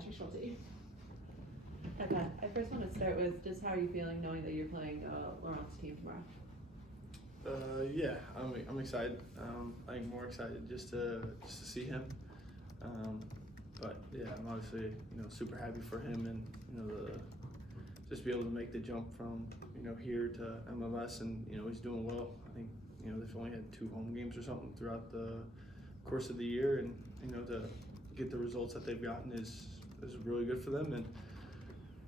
Patrick Schulte. Hi Pat, I first want to start with just how are you feeling knowing that you're playing Laurent's team tomorrow? Yeah, I'm excited. I think more excited just to see him. But yeah, I'm obviously super happy for him and just be able to make the jump from here to MLS, and he's doing well. I think they've only had 2 home games or something throughout the course of the year, and to get the results that they've gotten is really good for them. And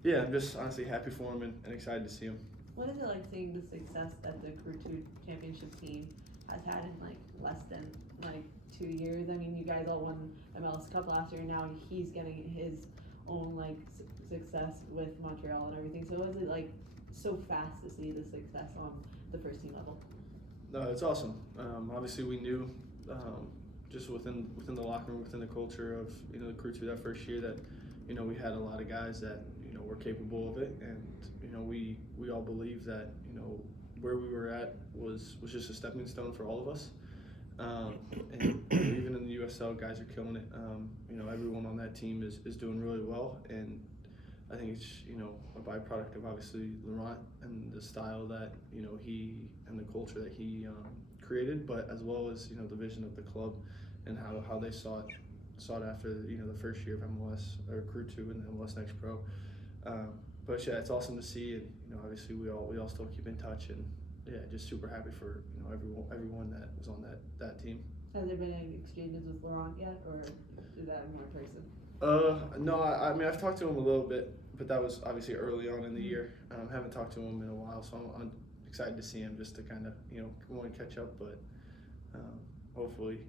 yeah, I'm just honestly happy for him and excited to see him. What is it like seeing the success that the Crew 2 championship team has had in less than 2 years? I mean, you guys all won MLS Cup last year, and now he's getting his own success with Montreal and everything. So is it so fast to see the success on the first team level? No, it's awesome. Obviously, we knew just within the locker room, within the culture of the Crew 2 that first year that we had a lot of guys that were capable of it, and we all believe that where we were at was just a stepping stone for all of us. And even in the USL, guys are killing it. Everyone on that team is doing really well, and I think it's a byproduct of obviously Laurent and the style that he and the culture that he created, but as well as the vision of the club and how they sought after the first year of MLS or Crew 2 and MLS Next Pro. But yeah, it's awesome to see, and obviously we all still keep in touch, and yeah, just super happy for everyone that was on that team. Has there been any exchanges with Laurent yet, or is that more in person? No, I mean I've talked to him a little bit, but that was obviously early on in the year. Haven't talked to him in a while, so I'm excited to see him just to kind of want to catch up, but hopefully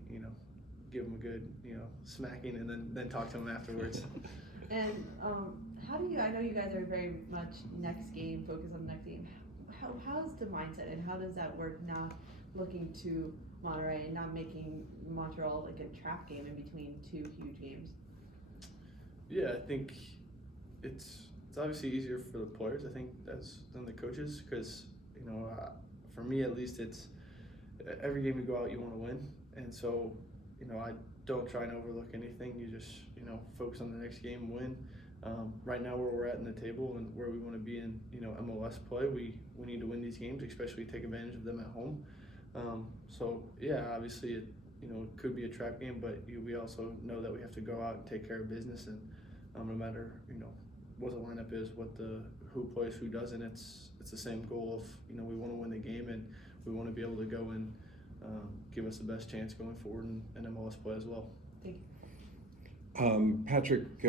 give him a good smacking and then talk to him afterwards. And I know you guys are very much next game, focused on the next game. How's the mindset, and how does that work now looking to Monterey and not making Montreal a trap game in between 2 huge games? Yeah, I think it's obviously easier for the players, I think, than the coaches, because for me at least, it's every game you go out you want to win, and so I don't try and overlook anything. You just focus on the next game, win. Right now, where we're at in the table and where we want to be in MLS play, we need to win these games, especially take advantage of them at home. So yeah, obviously it could be a trap game, but we also know that we have to go out and take care of business, and no matter what the lineup is, who plays, who doesn't, it's the same goal of we want to win the game, and we want to be able to go and give us the best chance going forward in MLS play as well. Thank you. Patrick,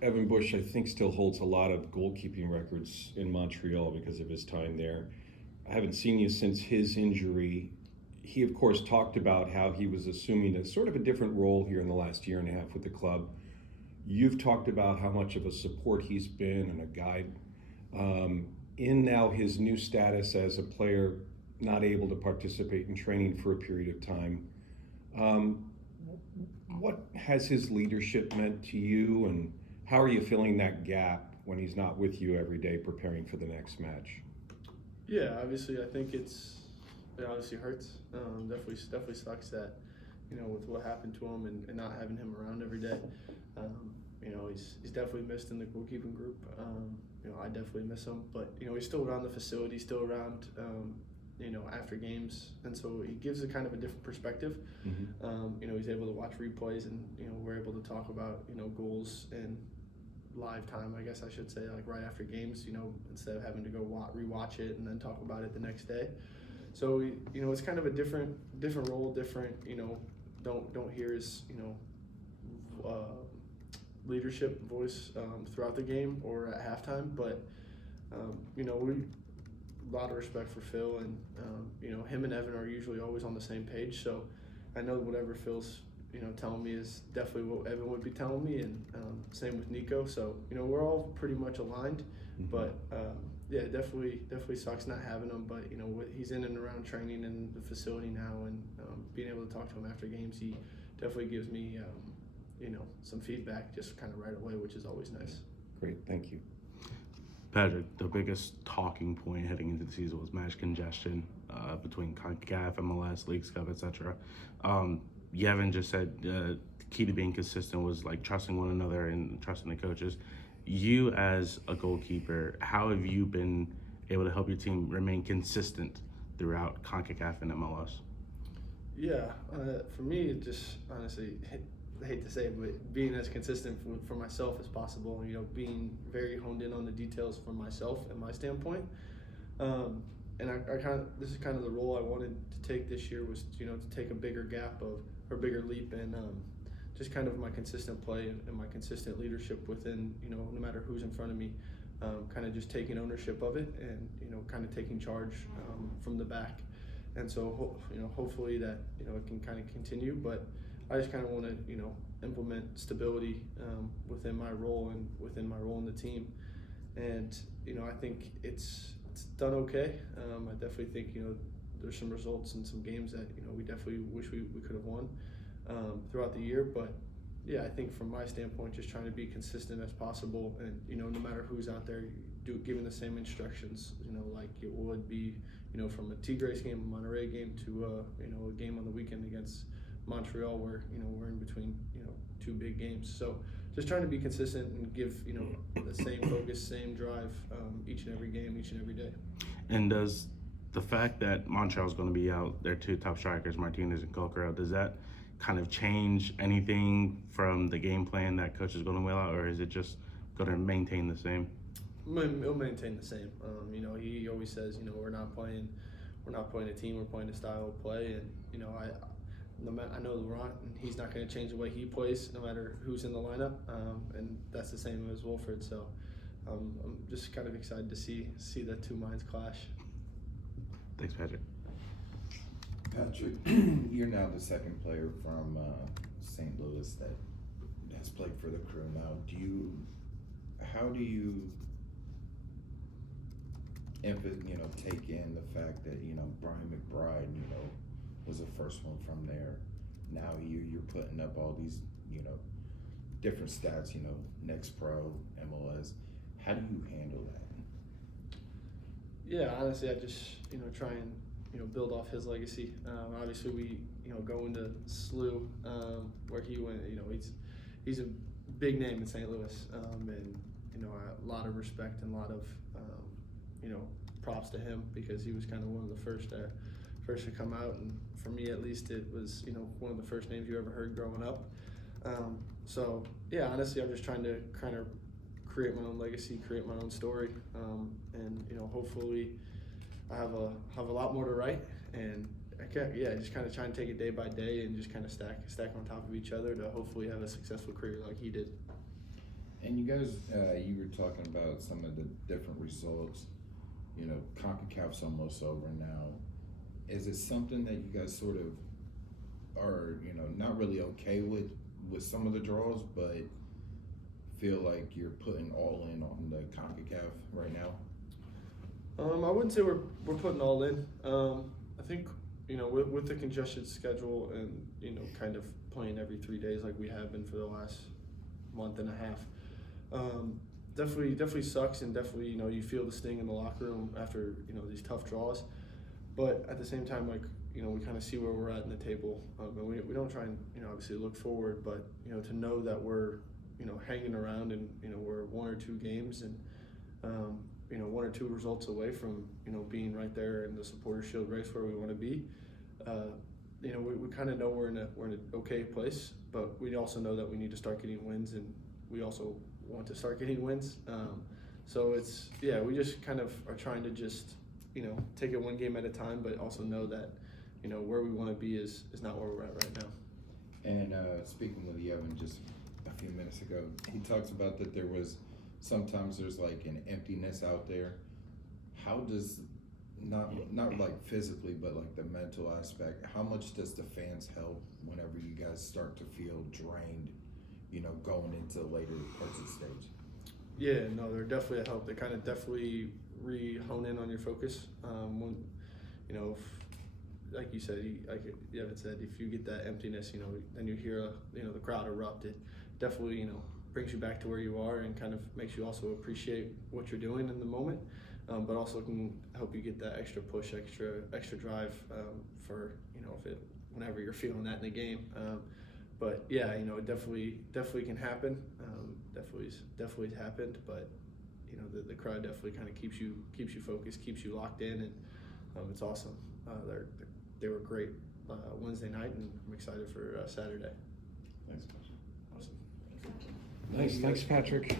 Evan Bush, I think, still holds a lot of goalkeeping records in Montreal because of his time there. I haven't seen you since his injury. He, of course, talked about how he was assuming a sort of a different role here in the last year and a half with the club. You've talked about how much of a support he's been and a guide. In now his new status as a player not able to participate in training for a period of time, what has his leadership meant to you, and how are you filling that gap when he's not with you every day preparing for the next match? Yeah, obviously I think it obviously hurts. Definitely sucks that with what happened to him and not having him around every day. He's definitely missed in the goalkeeping group. I definitely miss him, but he's still around the facility, still around after games, and so he gives a kind of a different perspective. Mm-hmm. He's able to watch replays, and we're able to talk about goals and live time, I guess I should say, right after games, instead of having to go rewatch it and then talk about it the next day. So it's kind of a different role, different don't hear his leadership voice throughout the game or at halftime, but we a lot of respect for Phil, and him and Evan are usually always on the same page, so I know whatever Phil's telling me is definitely what Evan would be telling me, and same with Nico, so we're all pretty much aligned. Mm-hmm. But yeah, definitely sucks not having him, but he's in and around training in the facility now, and being able to talk to him after games, he definitely gives me some feedback just kind of right away, which is always nice. Great, thank you. Patrick, the biggest talking point heading into the season was match congestion between Concacaf, MLS, Leagues Cup, etc. Yevon just said key to being consistent was like trusting one another and trusting the coaches. You as a goalkeeper, how have you been able to help your team remain consistent throughout CONCACAF and MLS? Yeah, for me, it just honestly, I hate to say it, but being as consistent for myself as possible, being very honed in on the details for myself and my standpoint. And this is kind of the role I wanted to take this year was, to take a bigger bigger leap and just kind of my consistent play and my consistent leadership within, no matter who's in front of me, kind of just taking ownership of it and, kind of taking charge from the back. And so, hopefully that, it can kind of continue, but I just kind of want to, implement stability within my role and within my role in the team. And, I think it's done okay. I definitely think, there's some results in some games that, we definitely wish we could have won throughout the year. But yeah, I think from my standpoint, just trying to be consistent as possible and, no matter who's out there, giving the same instructions, like it would be, from a Tigres game, a Monterrey game to, a game on the weekend against Montreal where, we're in between, two big games. So just trying to be consistent and give, the same focus, same drive each and every game, each and every day. And does the fact that Montreal's going to be out, their two top strikers, Martinez and Coquerel, does that kind of change anything from the game plan that coach is going to will out, or is it just going to maintain the same? It'll maintain the same. He always says, we're not playing a team, we're playing a style of play, and I know Laurent, and he's not going to change the way he plays, no matter who's in the lineup, and that's the same as Wilfred. So I'm just kind of excited to see the two minds clash. Thanks, Patrick. Patrick, you're now the second player from St. Louis that has played for the Crew. Now, how do you take in the fact that Brian McBride, was the first one from there. Now you're putting up all these different stats, next pro, MLS. How do you handle that? Yeah, honestly, I just try and build off his legacy. Obviously, we go into SLU where he went. He's a big name in St. Louis, and a lot of respect and a lot of props to him because he was kind of one of the first to come out, and for me at least, it was one of the first names you ever heard growing up. So yeah, honestly, I'm just trying to kind of create my own legacy, create my own story, and hopefully I have a lot more to write, and just kind of try and take it day by day and just kind of stack on top of each other to hopefully have a successful career like he did. And you guys, you were talking about some of the different results. CONCACAF's almost over now. Is it something that you guys sort of are, not really okay with some of the draws, but feel like you're putting all in on the CONCACAF right now? I wouldn't say we're putting all in. I think with the congested schedule and kind of playing every 3 days like we have been for the last month and a half, definitely sucks, and definitely you feel the sting in the locker room after these tough draws. But at the same time, we kind of see where we're at in the table, and we don't try and obviously look forward, but to know that we're hanging around and we're 1 or 2 games and 1 or 2 results away from being right there in the Supporters Shield race where we want to be. We kind of know we're in an okay place, but we also know that we need to start getting wins, and we also want to start getting wins. So we just kind of are trying to just take it 1 game at a time, but also know that where we want to be is not where we're at right now. And speaking with Yevon just a few minutes ago, he talks about that sometimes there's like an emptiness out there. How does not like physically, but like the mental aspect, how much does the fans help whenever you guys start to feel drained, going into later parts of the stage? Yeah, no, they're definitely a help. They kind of definitely hone in on your focus. When like you said, Yevon said, if you get that emptiness, then you hear the crowd erupt. It definitely brings you back to where you are and kind of makes you also appreciate what you're doing in the moment, but also can help you get that extra push, extra drive for whenever you're feeling that in the game. But yeah, you know, it definitely can happen. Definitely happened. But you know, the crowd definitely kind of keeps you focused, keeps you locked in, and it's awesome. They were great Wednesday night, and I'm excited for Saturday. Thanks, Coach. Awesome. Nice, thanks, Patrick.